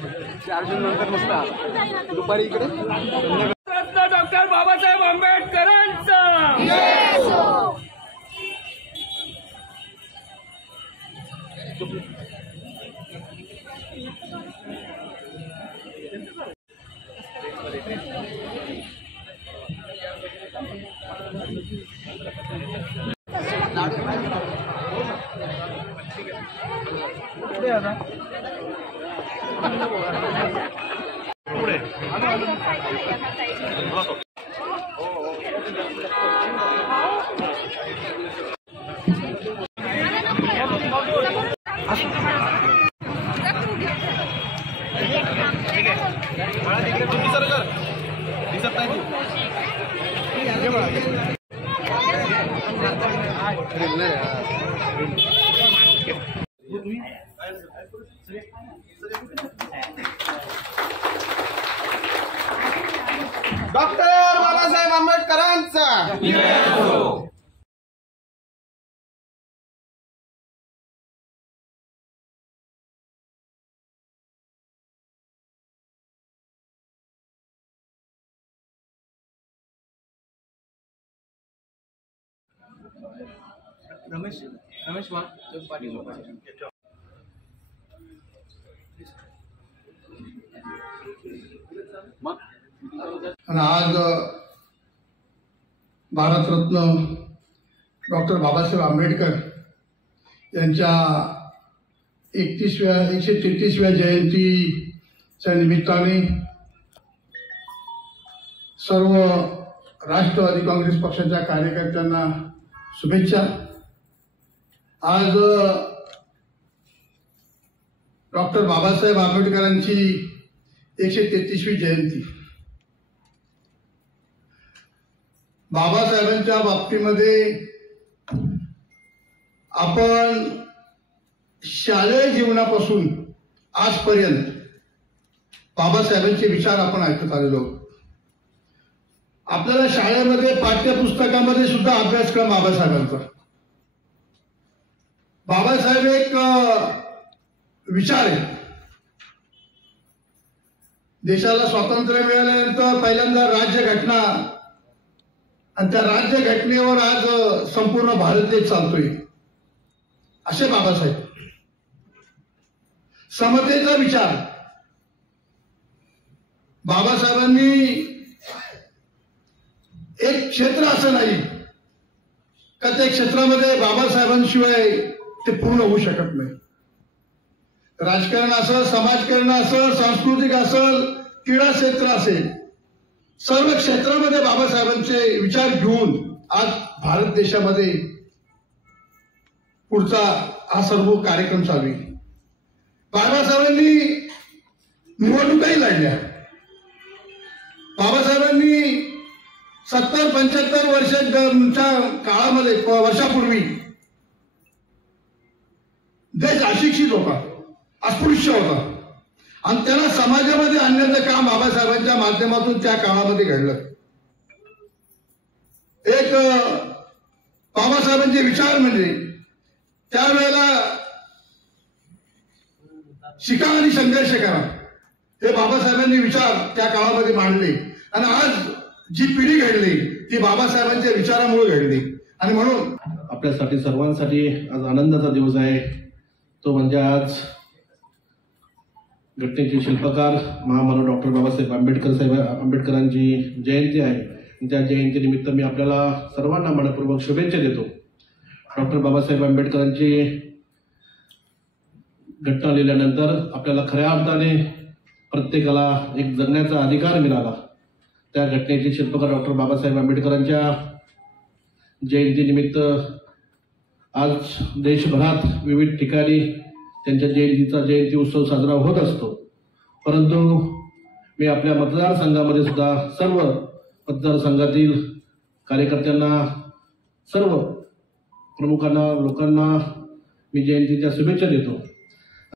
4 जून नंतर नसता दुपारी इकडे डॉक्टर बाबासाहेब आंबेडकरांचा डॉक्टर बाबासाहेब आंबेडकरांचा रमेश पाटील आज भारतरत्न डॉक्टर बाबासाहेब आंबेडकर यांच्या 133व्या जयंतीच्या निमित्ताने सर्व राष्ट्रवादी काँग्रेस पक्षाच्या कार्यकर्त्यांना शुभेच्छा। आज डॉक्टर बाबासाहेब आंबेडकरांची 133वी जयंती। बाबासाहेबांच्या बाबतीमध्ये आपण शालेय जीवनापासून आजपर्यंत बाबासाहेबांचे विचार आपण ऐकत आलेलो। आपल्याला शाळेमध्ये पाठ्यपुस्तकामध्ये सुद्धा अभ्यासक्रम बाबासाहेबांचा। बाबासाहेब एक विचार आहे। देशाला स्वातंत्र्य मिळाल्यानंतर पहिल्यांदा राज्यघटना आणि त्या राज्यघटनेवर आज संपूर्ण भारत देश चालतोय असे बाबासाहेब। समतेचा विचार बाबासाहेबांनी एक क्षेत्र असं नाही का त्या क्षेत्रामध्ये बाबासाहेबांशिवाय ते पूर्ण होऊ शकत नाही। राजकारण असेल, समाजकारण असेल, सांस्कृतिक असेल, क्रीडा क्षेत्र असेल, सर्व क्षेत्रामध्ये बाबासाहेबांचे विचार घेऊन आज भारत देशामध्ये पुढचा हा सर्व कार्यक्रम चालू आहे। बाबासाहेबांनी निवडणुकाही लढल्या। बाबासाहेबांनी 70-75 वर्षांच्या काळामध्ये वर्षापूर्वी देश अशिक्षित होता, अस्पृश्य होता आणि त्याला समाजामध्ये आणण्याचं काम बाबासाहेबांच्या माध्यमातून त्या काळामध्ये घडलं। एक बाबासाहेबांचे विचार म्हणजे त्यावेळेला शिका आणि संघर्ष करा हे बाबासाहेबांनी विचार त्या काळामध्ये मांडले आणि आज जी पिढी घडली ती बाबासाहेबांच्या विचारामुळे घडली। आणि म्हणून आपल्यासाठी सर्वांसाठी आज आनंदाचा दिवस आहे। तो म्हणजे आज घटनेचे शिल्पकार महामानव डॉक्टर बाबासाहेब आंबेडकरांची जयंती आहे। त्या जयंतीनिमित्त मी आपल्याला सर्वांना मनपूर्वक शुभेच्छा देतो। डॉक्टर बाबासाहेब आंबेडकरांची घटना लिहिल्यानंतर आपल्याला खऱ्या अर्थाने प्रत्येकाला एक जगण्याचा अधिकार मिळाला। त्या घटनेचे शिल्पकार डॉक्टर बाबासाहेब आंबेडकरांच्या जयंतीनिमित्त आज देशभरात विविध ठिकाणी त्यांच्या जयंती उत्सव साजरा होत असतो। परंतु मी आपल्या मतदारसंघामध्ये सुद्धा सर्व मतदारसंघातील कार्यकर्त्यांना, सर्व प्रमुखांना, लोकांना मी जयंतीच्या शुभेच्छा देतो।